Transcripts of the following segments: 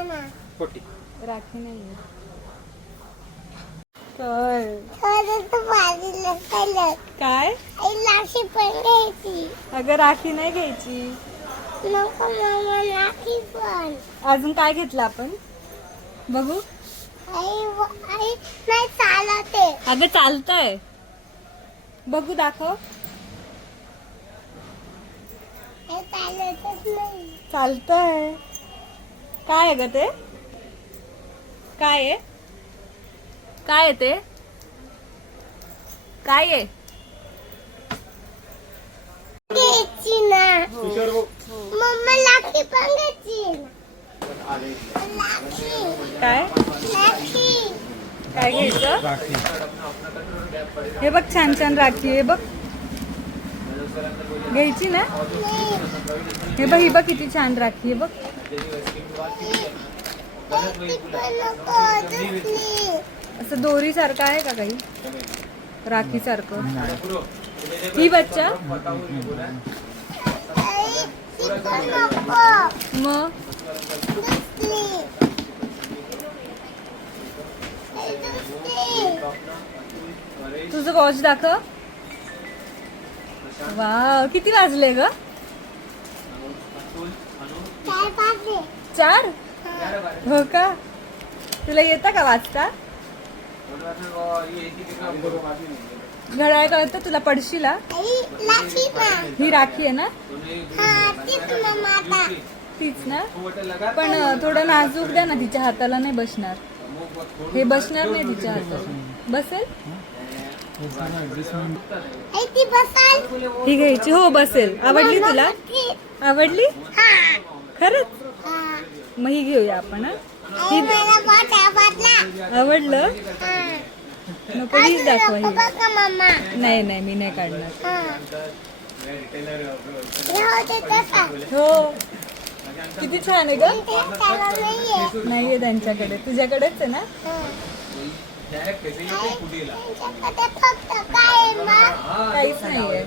आहे ना राखी नाही तर काय? पण घ्यायची. अगं राखी नाही घ्यायची. नको मामा लाशी पण. अजून काय घेतलं आपण? बघू. आई व- आई नाही चालत. आहे अगं चालतंय. बघू दाखव. हे चालतच नाही. चालतंय. काय आहे ग ते? काय आहे? काय आहे ते? काय आहे? घ्यायची ना मम्मा लाठी पण घ्यायची ना लाठी. काय? काय घ्यायचं? हे बघ छान छान राखी आहे बघ. घ्यायची ना? नाही हे बघ ही बघ किती छान राखी आहे बघ. असं दोरी सारखं आहे का काही? राखी सारखं ही बच्चा? मग? तुझं वॉच दाखव. वा किती वाजले ग? चार हो का? तुला येतं का वाचता? घड्याळ कळतं तुला पडशीला? ही राखी आहे ना? हा तीच ना पण थोडं नाजूक द्या ना तिच्या हाताला नाही बसणार. हे बसणार नाही तिच्या हाताला. बसेल? ही घ्यायची. हो बसेल. आवडली तुला? आवडली? हा. खरंच? हा मग ही घेऊया आपण हं? आवडलं. नको हीच दाखवा ही. नाही नाही मी नाही काढणार. हा. हो. किती छान आहे ग. नाहीये. त्यांच्याकडे. तुझ्याकडेच आहे ना? हा. काहीच नाहीये.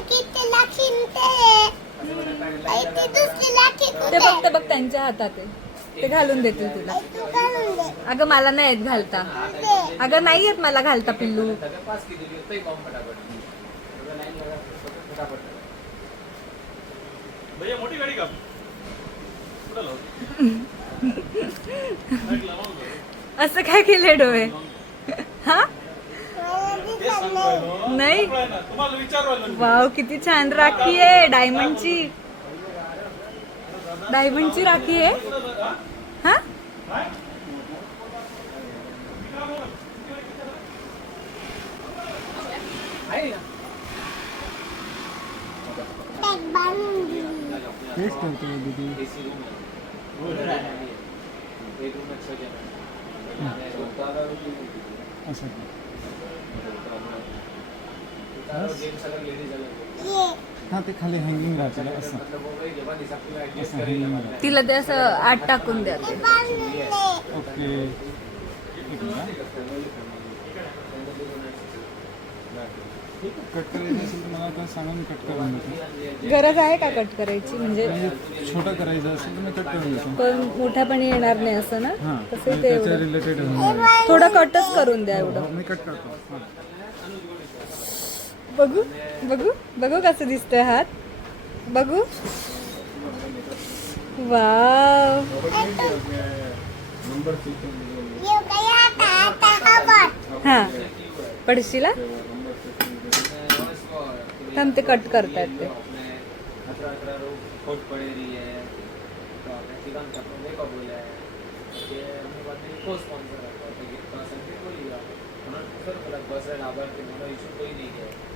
किती ती फक्त बघ त्यांच्या हातात आहे. ते घालून देतील तुला आई तू घालून दे. अगं मला नाही येत घालता. अगं नाही येत मला घालता पिल्लू. मोठी गाडी का? असं काय केले डोळे? हा? नाही. वाव किती छान राखी आहे डायमंडची. डायमंडची राखी आहे. हा? तेच करतो दीदी. असं. का? ये हा ते खाली हँगिंग राहतं ना, असं. असं hanging राहतं. तिला ते असं आत टाकून द्या. ते ओके. एक मिनिट कट करायचं असेल तर मला आता सांगा मी कट करून देतो गरज आहे का कट करायची? म्हणजे म्हणजे छोटं करायचं असेल तर मी कट करून देतो. पण मोठ्यापणी येणार नाही असं ना? हां तसं ते त्याच्या एवढं. रिलेटेड. थोडं कटच करून द्या एवढं. हो, मी कट करतो. हां. बघू बघू बघू कसं दिसतोय हात. बघू. वाव. हा पडशीला? थांब ते कट करतायत ते. कोई नहीं है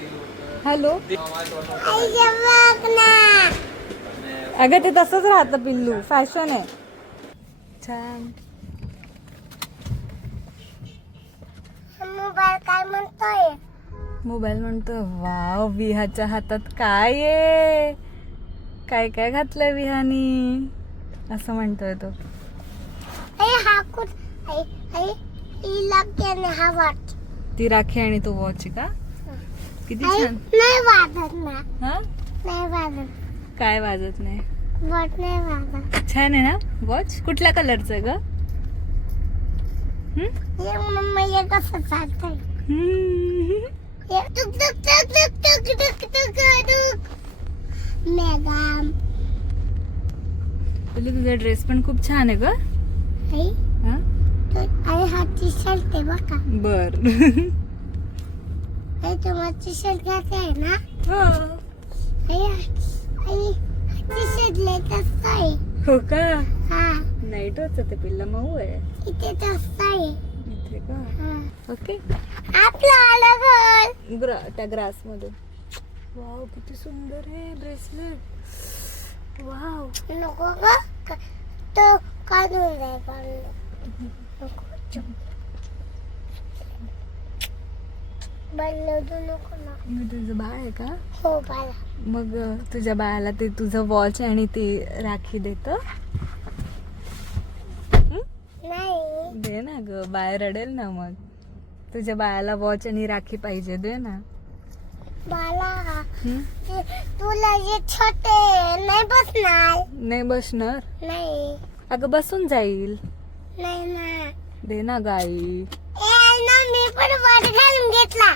हॅलो. अगं ते तसंच राहतं पिल्लू. फॅशन आहे. छान. मोबाईल काय म्हणतोय? मोबाईल म्हणतो वाव विहाच्या हातात काय आहे? काय काय घातलंय विहानी? असं म्हणतोय तो. आई हा कुठ? आई आई ही लागते हा वाट ती राखी आणि तो वॉच का? किती छान. नाही वाजत ना. हा? नाही वाजत. काय वाजत नाही? वाट नाही वाजत. छान आहे ना वॉच कुठल्या कलरचं ग? हम्म? ये मम्मा ये कसं चालतंय? हम्म. ये टुक टुक टुक टुक टुक टुक टुक टुक. मॅडम. पिल्लू तुझा ड्रेस पण खूप छान आहे ग. आई? हा? टी शर्ट आहे बघा बर. तुम्हाला टी शर्ट घ्यायचं आहे ना? हो. टी शर्ट लय कसं आहे. हो का? हा. नाईट होत ते पिल्ला मऊ आहे. इथे तसं आहे. इथे का? हा. ओके. आपलं आलं घर. ग्रा त्या ग्रासमध्ये वाव किती सुंदर आहे ब्रेसलेट. वाव. नको क- तो काढून जाय नको बनवू नको ना. मग तुझं बाळ आहे का? हो बाला मग तुझ्या बाळाला ते तुझं वॉच आणि ती राखी देत? नाही. दे ना ग बाळ रडेल ना मग. तुझ्या बाळाला वॉच आणि राखी पाहिजे दे ना. बाला हं? ते- तुला जे छोटे नाही बसणार. नाही बसणार? नाही. अगं बसून जाईल. नाही ना. दे ना गाई ए ना मी पण घालून घेतला.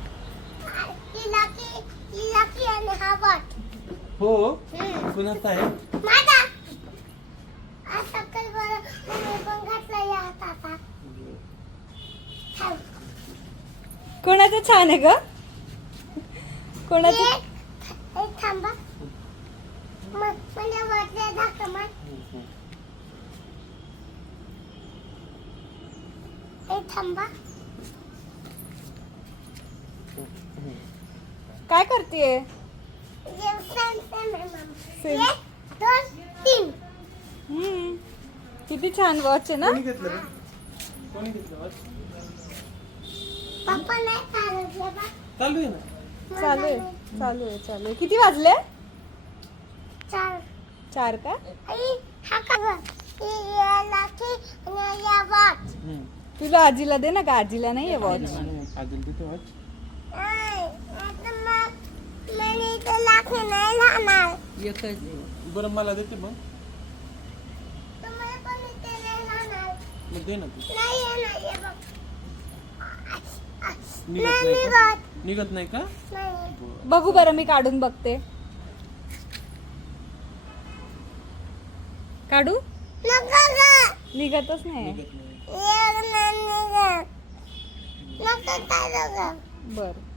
आणि हा बट हो. कुणाचा आहे? माझा. असं कर बरं मी पण घातला या हाताचा. कोणाचं छान आहे ग? कोणाचं? थांबा. मग मला मग थांबा. काय करतेय? किती छान वॉच आहे ना चालू आहे चालू आहे चालू आहे चालू किती वाजले चार का तुला आजीला दे ना का आजीला नाही आहे वॉच आजीला वॉच एकच. बरं मला देते मग. दे ना निघत नाही का? बघू बरं मी काढून बघते. काढू? निघतच नाही. बरं बर.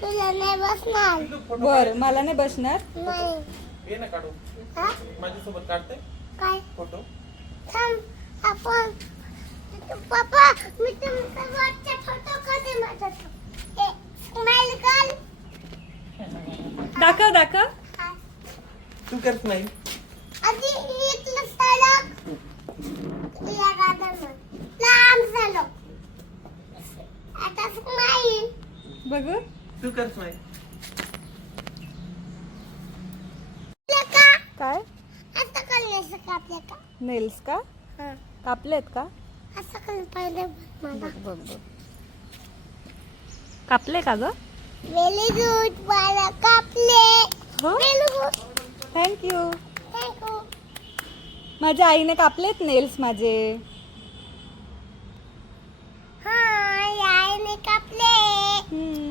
तुला नाही बसणार. बर मला नाही बसणार. नाही. ये ना काढू. हा? माझ्यासोबत काढते. काय? फोटो थांब आपण पप्पा मी तुमचा वरचा फोटो कधी माझा ए स्माइल कर. दाखव दाखव. हा. तू करत नाही तू करत नाही का काय? असं करण्याचं का आपल्या का नेल्स का? हा. कापलेत का? असं कर पहिले मला. बघ बघ कापले का ग? गुड मला कापले. हो? थँक्यू थँक्यू माझ्या आईने कापलेत नेल्स माझे. हा याने कापले. हम्म.